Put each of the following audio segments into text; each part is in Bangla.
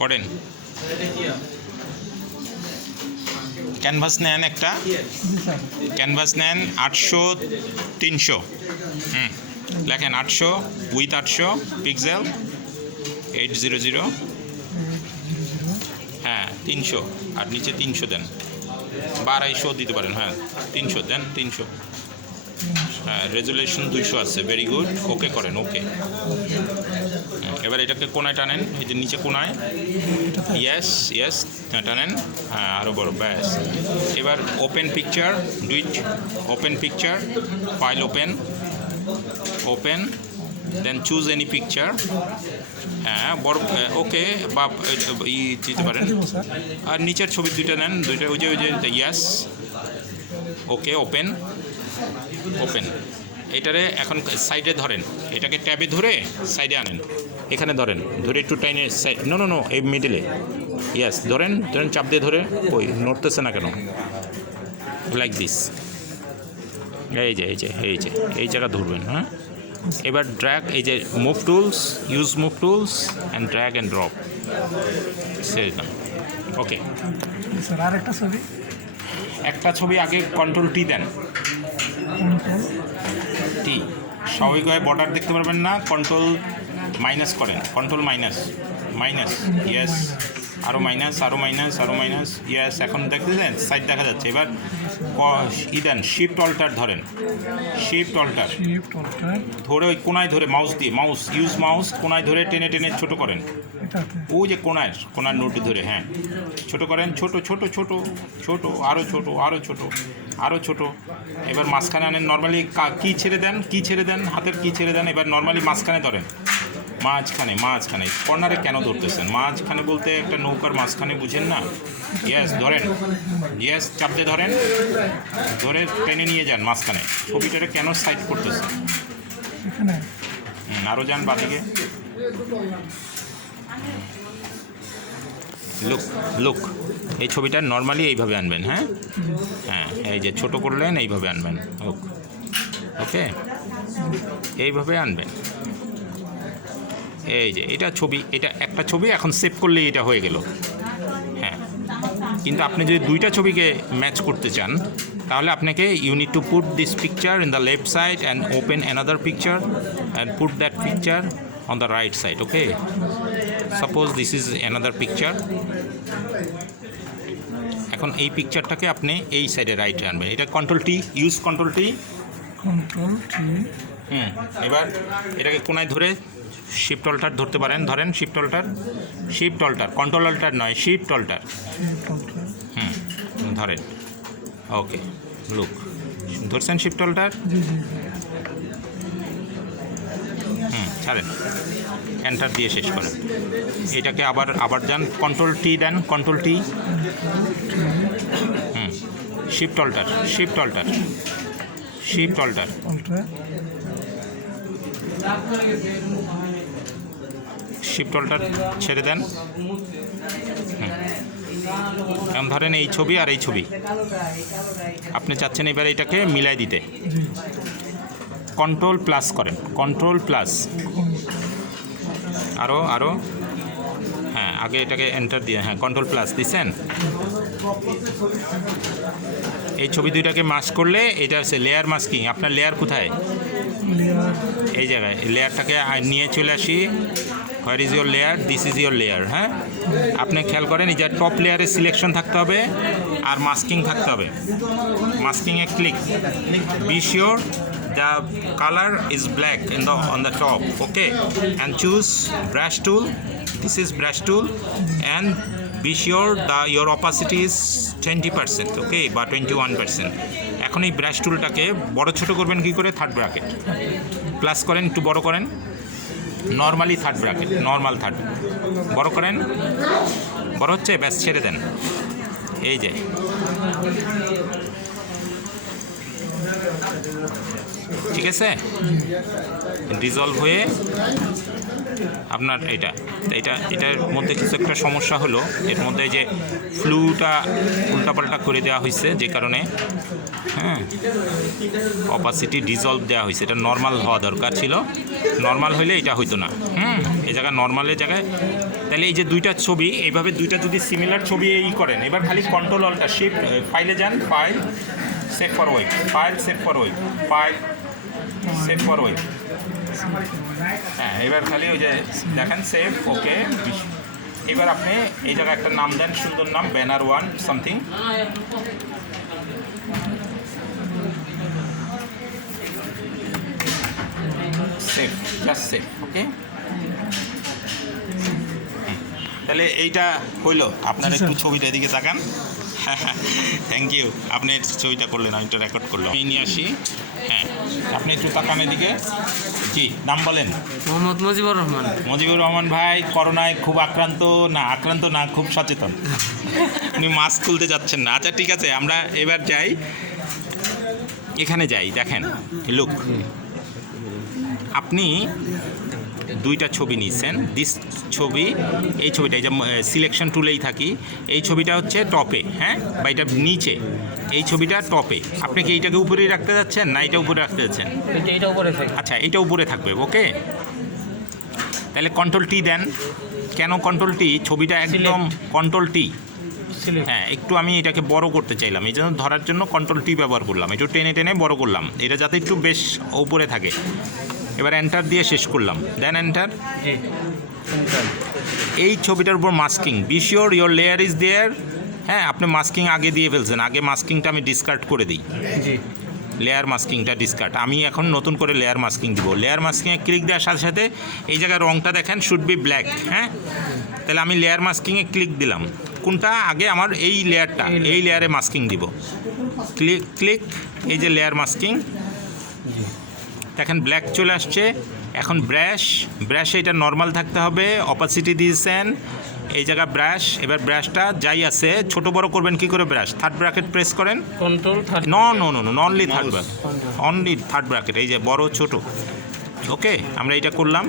করেন ক্যানভাস নেন, একটা ক্যানভাস নেন 800 300, লেখেন 800 উইথ 800 পিক্সেল 800, হ্যাঁ 300, আর নিচে 300 দেন বা 250 দিতে পারেন, হ্যাঁ 300 দেন, 300, হ্যাঁ রেজুলেশন 200 আছে, ভেরি গুড, ওকে করেন, ওকে। এবার এটাকে কোনায় টানেন, এই যে নিচে কোনায়, ইয়েস ইয়েস টানেন, হ্যাঁ আরও বড়, ব্যাস। এবার open picture, do it open picture, file open, open, then choose any picture, হ্যাঁ বড়, ওকে, বা ই দিতে পারেন। আর নিচের ছবি দুইটা নেন, দুইটা, ওই যে ইয়েস, ওকে, ওপেন, ওপেন। এটারে এখন সাইডে ধরেন, এটাকে ট্যাবে ধরে সাইডে আনেন, এখানে ধরেন, ধরে একটু টাইনে সাইড, নো নো নো, এই মিডিলে, ইয়েস ধরেন, ধরেন চাপ দিয়ে ধরে, ওই নড়তেছে না কেন, লাইক দিস, এই যে এই যে এই যে এই জায়গা ধরবেন, হ্যাঁ। এবার ড্র্যাগ, এই যে move tools, use move tools and drag and drop, সেরকম, ওকে। আর একটা ছবি, একটা ছবি আগে কন্ট্রোল টি দেন, টি, স্বাভাবিকভাবে বর্ডার দেখতে পারবেন না, কন্ট্রোল মাইনাস করেন, কন্ট্রোল মাইনাস, মাইনাস, ইয়েস, আরও মাইনাস, আরও মাইনাস, আরও মাইনাস, ইয়েস, এখন দেখতেছেন সাইড দেখা যাচ্ছে। এবার ই দেন, শিফট অল্টার ধরেন, শিফট অল্টার ধরে ওই কোনায় ধরে মাউস দিয়ে, মাউস ইউজ মাউস, কোনায় ধরে টেনে টেনে ছোটো করেন, ওই যে কোনার নোট ধরে, হ্যাঁ ছোটো করেন, ছোটো ছোটো ছোটো ছোটো, আরও ছোটো, আরও ছোটো, আরও ছোটো। এবার মাঝখানে আনেন, নর্মালি কি ছেড়ে দেন, কি ছেড়ে দেন, হাতের কি ছেড়ে দেন, এবার নর্মালি মাঝখানে ধরেন, মাঝখানে, মাঝখানে, কর্নারে কেন ধরতেছেন, মাঝখানে বলতে একটা নৌকার মাঝখানে, বুঝেন না, ইয়েস ধরেন, ইয়েস চাপতে ধরেন, ধরে টেনে নিয়ে যান মাঝখানে, ছবিটারে কেন সাইড করতেছেন, আরও যান বাদিকে, লুক লুক, এই ছবিটা নর্মালি এইভাবে আনবেন, হ্যাঁ হ্যাঁ, এই যে ছোটো করলেন, এইভাবে আনবেন, ওকে, এইভাবে আনবেন, এই যে এটা ছবি, এটা একটা ছবি, এখন সেভ করলেই এটা হয়ে গেল, হ্যাঁ। কিন্তু আপনি যদি দুইটা ছবিকে ম্যাচ করতে চান, তাহলে আপনাকে you need to put this picture in the left side and open another picture and put that picture on the right side, okay. Suppose this is another picture, এখন এই পিকচারটাকে আপনি এই সাইডে রাইটে আনবেন, এটা control T, use control T, এবার এটাকে কোনায় ধরে শিফট অল্টার ধরতে পারেন, ধরেন shift alt, shift alt, control alt নয়, শিফট অল্টার, ধরেন, ওকে, লুক, ধরছেন শিফট অল্টার, ছাড়েন, এন্টার দিয়ে শেষ করেন। এটাকে আবার যান, কন্ট্রোল টি দেন, control T, shift alt, shift alt, shift alt, shift alt ছেড়ে দেন, এখন ধরেন এই ছবি আর এই ছবি, আপনি চাচ্ছেন এবার এটাকে মিলাই দিতে, কন্ট্রোল প্লাস করেন, কন্ট্রোল প্লাস, আরও আরও, হ্যাঁ আগে এটাকে এন্টার দিয়ে, হ্যাঁ কন্ট্রোল প্লাস দিচ্ছেন, এই ছবি দুইটাকে মাস্ক করলে এটা হচ্ছে লেয়ার মাস্কিং। আপনার লেয়ার কোথায়, এই জায়গায়, লেয়ারটাকে নিয়ে চলে আসি, where is your layer, this is your layer, হ্যাঁ আপনি খেয়াল করেন, এই যে টপ লেয়ারে সিলেকশন থাকতে হবে আর মাস্কিং থাকতে হবে, মাস্কিংয়ে click, be sure the color is black on the top, okay, and choose brush tool, this is brush tool, and be sure your opacity is 20%, okay, বা 21%। এখন এই ব্রাশ টুলটাকে বড় ছোট করবেন কি করে, থার্ড ব্র্যাকেট প্লাস করেন, একটু বড় করেন, normally third bracket, normal third, বড় করেন, বড় হচ্ছে, ব্যাস ছেড়ে দেন, এই যে ঠিক আছে, ডিজলভ হয়ে আপনার এটার মধ্যে কিছু একটা সমস্যা হলো, এর মধ্যে যে ফ্লুটা উল্টাপাল্টা করে দেওয়া হয়েছে, যে কারণে হ্যাঁ অপাসিটি ডিজলভ দেওয়া হয়েছে। এটা নর্মাল হওয়া দরকার ছিল, নর্মাল হইলে এটা হইতো না। এই জায়গায় নর্মালের জায়গায়, তাহলে এই যে দুইটা ছবি এইভাবে দুইটা যদি সিমিলার ছবি করেন, এবার খালি কন্ট্রোল অল্টার শিফট ফাইলে যান, file save for web, file save for web, file save for web. হ্যাঁ এবার খালি ওই যে দেখেন সেভ, ওকে। এবার আপনি এই জায়গায় একটা নাম দেন, সুন্দর নাম, banner 1 something. Save, just save, okay. তাহলে এইটা হইলো। আপনার একটু ছবিটা এদিকে তাকান। থ্যাংক ইউ, আপনি ছবিটা করলেন, আমি এটা রেকর্ড করলাম। আমি নিয়ে আসি। হ্যাঁ আপনি একটু তাকান এদিকে। জি নাম বলেন? মোহাম্মদ মুজিবুর রহমান। মুজিবুর রহমান ভাই করোনায় খুব আক্রান্ত না খুব সচেতন। উনি মাস্ক খুলতে যাচ্ছেন না। আচ্ছা ঠিক আছে, আমরা এবার যাই, এখানে যাই। দেখেন লুক, আপনি দুইটা ছবি নিয়েছেন। দিস ছবি, এই ছবিটা, এই যে সিলেকশন টুলেই থাকি, এই ছবিটা হচ্ছে টপে, হ্যাঁ, বা এটা নিচে, এই ছবিটা টপে। আপনি কি এইটাকে উপরেই রাখতে যাচ্ছেন না এটা উপরে রাখতে যাচ্ছেন? এটা উপরে থাকবে। আচ্ছা এটা উপরে থাকবে, ওকে। তাহলে কন্ট্রোল টি দেন। কেন কন্ট্রোল টি? ছবিটা একদম কন্ট্রোল টি। হ্যাঁ একটু আমি এটাকে বড় করতে চাইলাম, এই জন্য ধরার জন্য কন্ট্রোল টি ব্যবহার করলাম, একটু টেনে টেনে বড় করলাম, এটা যাতে একটু বেশ উপরে থাকে। এবার এন্টার দিয়ে শেষ করলাম, দেন এন্টার। এই ছবিটার উপর masking, be sure your layer is there. হ্যাঁ আপনি মাস্কিং আগে দিয়ে ফেলছেন, আগে মাস্কিংটা আমি ডিসকার্ড করে দিই। লেয়ার মাস্কিংটা ডিসকার্ড, আমি এখন নতুন করে লেয়ার মাস্কিং দিব। লেয়ার মাস্কিংয়ে ক্লিক দেওয়ার সাথে সাথে এই জায়গায় রংটা দেখেন শুড বি ব্ল্যাক। হ্যাঁ তাহলে আমি লেয়ার মাস্কিংয়ে ক্লিক দিলাম। কোনটা আগে? আমার এই লেয়ারটা, এই লেয়ারে মাস্কিং দিব। ক্লিক, এই যে লেয়ার মাস্কিং, দেখেন ব্ল্যাক চলে আসছে। এখন ব্রাশে এটা নর্মাল থাকতে হবে, অপাসিটি দিয়েছেন এই জায়গা ব্রাশ। এবার ব্রাশটা যাই আছে ছোট বড় করবেন কি করে? ব্রাশ থার্ড ব্র্যাকেট প্রেস করেন, control third. No only third bracket, only third bracket, এই যে বড় ছোট, ওকে। আমরা এটা করলাম।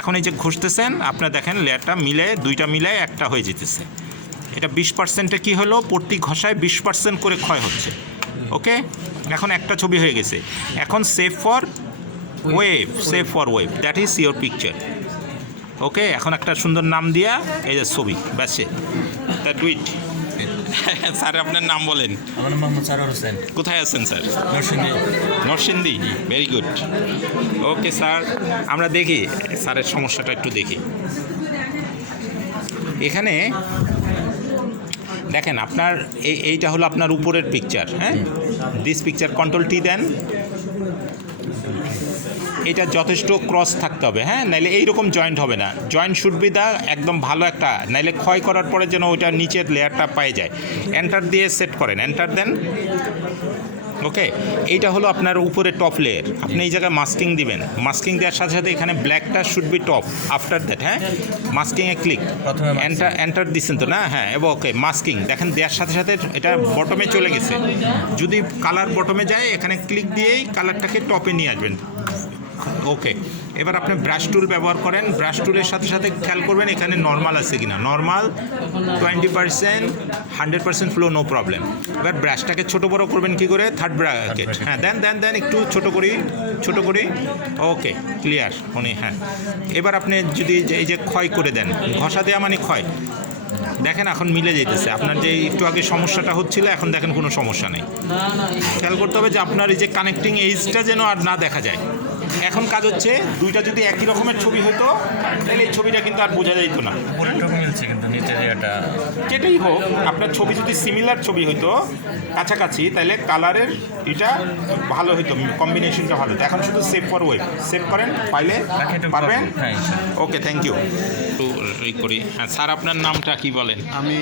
এখন এই যে ঘষতেছেন আপনার দেখেন লেয়ারটা মিলে, দুইটা মিলে একটা হয়ে যেতেছে। এটা 20%-এ কী হলো? প্রতি ঘষায় 20% করে ক্ষয় হচ্ছে, ওকে। এখন একটা ছবি হয়ে গেছে। এখন save for web, that is your picture, okay. এখন একটা সুন্দর নাম দিয়া এই যে ছবি, ব্যাসে তা ডুইট। স্যার আপনার নাম বলেন? আমার নাম মোহাম্মদ সারোয়ার হোসেন। কোথায় আছেন sir? Narsingdi. Narsingdi, very good, okay sir. আমরা দেখি স্যারের সমস্যাটা একটু দেখি। এখানে দেখেন আপনার এইটা হলো আপনার উপরের পিকচার, হ্যাঁ। দিস পিকচার, কন্ট্রোল টি দেন। এটা যথেষ্ট ক্রস থাকতে হবে, হ্যাঁ, নাইলে এইরকম জয়েন্ট হবে না। জয়েন্ট শুড বি দা একদম ভালো একটা, নাইলে ক্ষয় করার পরে যেন ওইটা নিচের লেয়ারটা পাই যায়। এন্টার দিয়ে সেট করেন, এন্টার দেন, ওকে। এইটা হলো আপনার উপরে টপ লেয়ার। আপনি এই জায়গায় মাস্কিং দিবেন, মাস্কিং দেওয়ার সাথে সাথে এখানে ব্ল্যাকটা should be top. After that, হ্যাঁ, মাস্কিংয়ে ক্লিক, এন্টার দিচ্ছেন তো না? হ্যাঁ, এবং ওকে মাস্কিং দেখেন দেওয়ার সাথে সাথে এটা বটমে চলে গেছে। যদি কালার বটমে যায়, এখানে ক্লিক দিয়েই কালারটাকে টপে নিয়ে আসবেন, ওকে। এবার আপনি ব্রাশ টুল ব্যবহার করেন। ব্রাশ টুলের সাথে সাথে খেয়াল করবেন এখানে নর্মাল আছে কিনা। Normal 20%, 100% flow, no problem. এবার ব্রাশটাকে ছোট বড় করবেন কি করে? থার্ড ব্র্যাকেট, হ্যাঁ, দেন একটু ছোট করি, ওকে, ক্লিয়ার উনি, হ্যাঁ। এবার আপনি যদি এই যে ক্ষয় করে দেন, ঘষা দেওয়া মানে ক্ষয়, দেখেন এখন মিলে যেতেছে। আপনার যে একটু আগে সমস্যাটা হচ্ছিল, এখন দেখেন কোনো সমস্যা নেই। খেয়াল করতে হবে যে আপনার এই যে কানেক্টিং এইজটা যেন আর না দেখা যায়। এখন কাজ হচ্ছে, দুইটা যদি একই রকমের ছবি হতো তাহলে এই ছবিটা কিন্তু আর বোঝা যেত না। উপরেরটুকু মিলছে কিন্তু নিচের এটা, যেটাই হোক, আপনার ছবি যদি সিমিলার ছবি হতো কাছাকাছি, তাহলে কালারের এটা ভালো হতো, কম্বিনেশনটা ভালো হতো। এখন শুধু সেভ ফর ওয়েব, সেভ করেন, ফাইলে পারবেন, ওকে, থ্যাংক ইউ। একটু করি, হ্যাঁ স্যার আপনার নামটা কি বলেন? আমি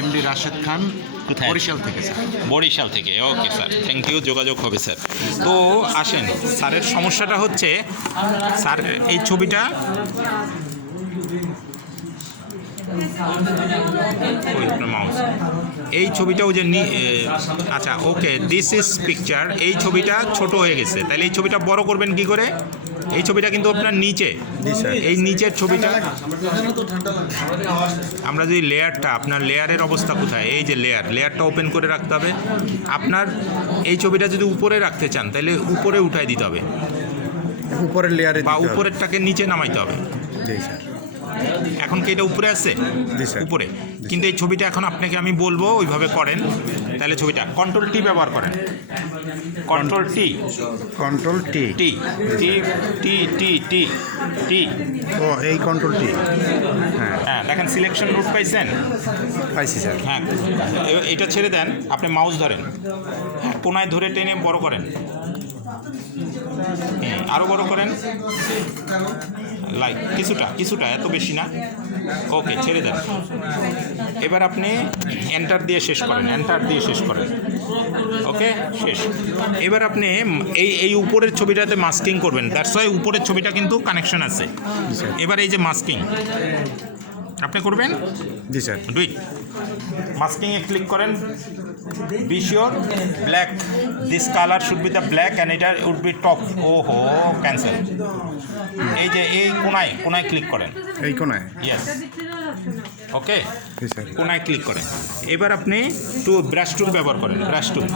এমডি রাশেদ খান, কোথায়? বরিশাল থেকে স্যার। বরিশাল থেকে, ওকে স্যার, থ্যাংক ইউ, যোগাযোগ হবে স্যার। তো আসেন, স্যারের সমস্যাটা হচ্ছে, স্যার এই ছবিটা মাউস, এই ছবিটাও যে আচ্ছা ওকে, দিস ইজ পিকচার, এই ছবিটা ছোট হয়ে গেছে, তাহলে এই ছবিটা বড় করবেন কি করে? এই ছবিটা কিন্তু আপনার নিচে, এই নিচের ছবিটা আমরা যদি লেয়ারটা, আপনার লেয়ারের অবস্থা কোথায়, এই যে লেয়ারটা ওপেন করে রাখতে হবে। আপনার এই ছবিটা যদি উপরে রাখতে চান তাহলে উপরে উঠাই দিতে হবে, উপরের লেয়ারে বা উপরেরটাকে নিচে নামাইতে হবে। জি স্যার। এখন কি এটা উপরে আছে? জি স্যার। উপরে। কিন্তু এই ছবিটা এখন আপনাকে আমি বলবো ওইভাবে করেন, তাহলে ছবিটা কন্ট্রোল টি ব্যবহার করেন। Control T, control T. টি টি টি টি টি টি ও এই কন্ট্রোল টি। হ্যাঁ হ্যাঁ, দেখেন সিলেকশন রুট পাইছেন? পাইছি স্যার। হ্যাঁ, এটা ছেড়ে দেন, আপনি মাউস ধরেন, হ্যাঁ, কোনায় ধরে টেনে বড় করেন, আরও বড় করেন, লাইক কিছুটা, এত বেশি না। ওকে, ছেড়ে দেন। এবার আপনি এন্টার দিয়ে শেষ করেন, ওকে, শেষ। এবার আপনি এই উপরের ছবিটাতে মাস্কিং করবেন, দ্যাটস ওয়াই উপরের ছবিটা কিন্তু কানেকশন আছে। এবার এই যে মাস্কিং আপনি করবেন, জি স্যার। ডুই মাস্কিংয়ে ক্লিক করেন, be sure black, this colour should be the black and এটা উড বি টপ। ওহো, ক্যান্সেল। এই যে এই কোনায় ক্লিক করেন, এই কোনায়। ইয়েস, ওকে, জি স্যার। কোনায় ক্লিক করেন। এবার আপনি ব্রাশ টুল ব্যবহার করেন, ব্রাশ টুল,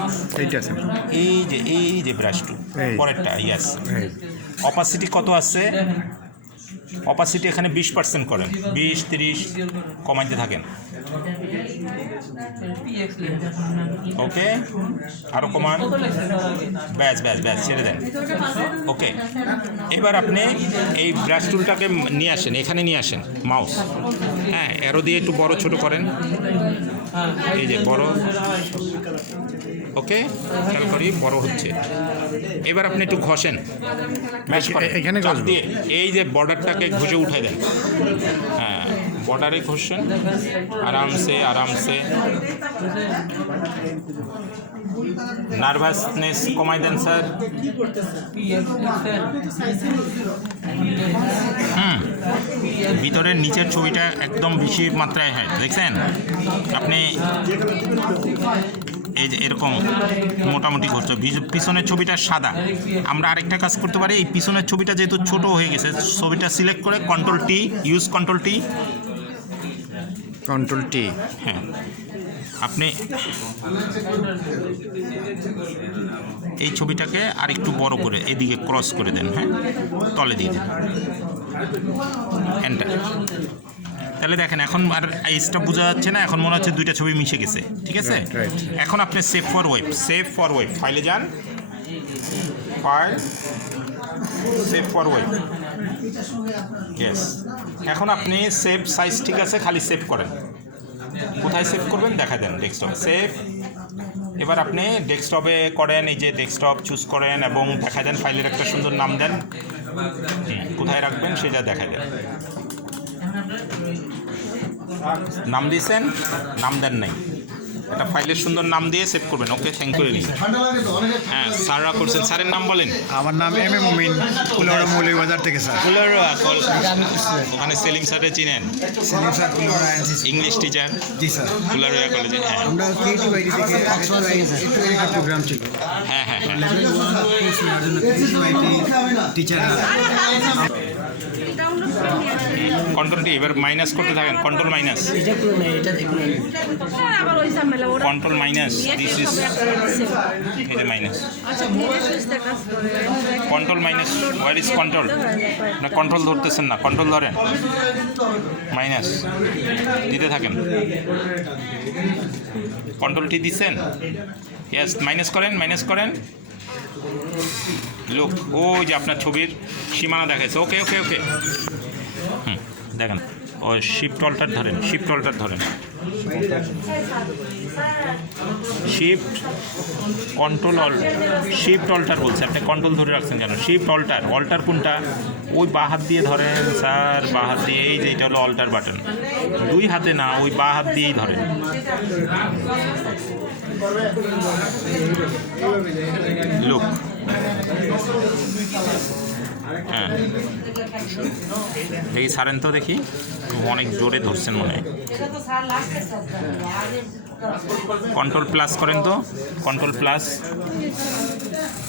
এইটা স্যার। এই যে ব্রাশ টুল, এই। পরেরটা, ইয়েস। অপাসিটি কত আছে? অপাসিটি এখানে 20% করেন, 20-30 কমাইতে থাকেন। ওকে, আরও কমান, ব্যাস, ছেড়ে দেন। ওকে, এবার আপনি এই ব্রাশ টুলটাকে নিয়ে আসেন, এখানে নিয়ে আসেন মাউস, হ্যাঁ, অ্যারো দিয়ে একটু বড় ছোট করেন, এই যে বড়, ওকে, খেয়াল করি বড় হচ্ছে। এবার আপনি একটু ঘষেন, ম্যাশ করেন, এখানে চাপ ঘষবো? দিয়ে এই যে বর্ডারটাকে ঘষে উঠাই দেন, হ্যাঁ, বর্ডারে ঘষছেন, আরামসে। নার্ভাসনেস কমাই দেন স্যার। ভিতরের নিচের ছবিটা একদম বেশি মাত্রায় হয়, দেখছেন আপনি, এই যে এরকম মোটামুটি করছে। পিছনের ছবিটা সাদা, আমরা আরেকটা কাজ করতে পারি, এই পিছনের ছবিটা যেহেতু ছোট হয়ে গেছে, ছবিটা সিলেক্ট করে কন্ট্রোল টি, ইউজ কন্ট্রোল টি, হ্যাঁ, আপনি এই ছবিটাকে আরেকটু বড় করে এদিকে ক্রস করে দেন, হ্যাঁ, তলে দিয়ে দেন, এন্টার। তাহলে দেখেন এখন আর এইসটা বোঝা যাচ্ছে না, এখন মনে হচ্ছে দুইটা ছবি মিশে গেছে, ঠিক আছে? এখন আপনি সেভ ফর ওয়েব ফাইলে যান, সেভ ফর ওয়েব, ইয়েস। এখন আপনি সেভ সাইজ ঠিক আছে, খালি সেভ করেন। কোথায় সেভ করবেন দেখা দেন, ডেস্কটপ সেভ। এবার আপনি ডেস্কটপে করেন, এই যে ডেস্কটপ চুজ করেন এবং দেখা দেন, ফাইলের একটা সুন্দর নাম দেন, কোথায় রাখবেন সেটা দেখা দেন। নাম দিয়েছেন, নাম দেন নাই, একটা ফাইলের সুন্দর নাম দিয়ে সেভ করবেন। ওকে, থ্যাংক ইউ। হ্যাঁ, স্যাররা করছেন, স্যারের নাম বলেন। আমার নাম এম এ মুমিন, কুলাউড়া মৌলভীবাজার থেকে স্যার। ওখানে সেলিম স্যারে চিনেন? Selim sir Kulaura NCC English teacher, জি স্যার। কুলারোয়া কলেজে। হ্যাঁ, আমরা ক্রিয়েটিভ আইডি থেকে একটু একটা প্রোগ্রাম ছিল, হ্যাঁ, লেভেল 1 কোর্স নেওয়ার জন্য ক্রিয়েটিভ আইডি টিচাররা। কন্ট্রোল টি, এবার মাইনাস করতে থাকেন, control minus, control minus, this is এটা minus, control minus, where is control? না, কন্ট্রোল ধরতেছেন না, কন্ট্রোল ধরেন, মাইনাস দিতে থাকেন। কন্ট্রোল টি দিচ্ছেন, ইয়েস, মাইনাস করেন। লোক ওই যে আপনার ছবির সীমানা দেখাচ্ছে। ওকে, দেখেন, ও শিফট অল্টার ধরেন, শিফট অল্টার বলছে, আপনি কন্ট্রোল ধরে রাখছেন কেন? শিফট অল্টার কোনটা? ওই বাঁ হাত দিয়ে ধরেন স্যার, বাঁ হাত দিয়ে, এই যে এটা হলো অল্টার বাটন, দুই হাতে না, ওই বাঁ হাত দিয়েই ধরেন। লুক, হ্যাঁ, দেখি ছাড়েন তো, দেখি অনেক জোরে ধরছেন মনে হয়। কন্ট্রোল প্লাস করেন তো, কন্ট্রোল প্লাস,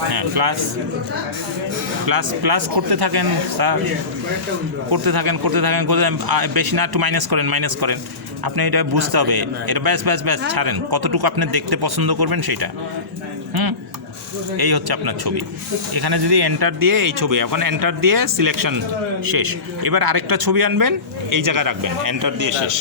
হ্যাঁ প্লাস প্লাস প্লাস করতে থাকেন স্যার, করতে থাকেন করতে থাকেন করতে থাকেন। বেশি না, একটু মাইনাস করেন, মাইনাস করেন। আপনি এটা বুঝতে হবে, এটা ব্যাস ব্যাস ব্যাস ছাড়েন, কতটুকু আপনি দেখতে পছন্দ করবেন সেইটা। এই হচ্ছে আপনার ছবি। এখানে যদি এন্টার দিয়ে এই ছবি, এখন এন্টার দিয়ে সিলেকশন শেষ। এবার আরেকটা ছবি আনবেন, এই জায়গায় রাখবেন, এন্টার দিয়ে শেষ।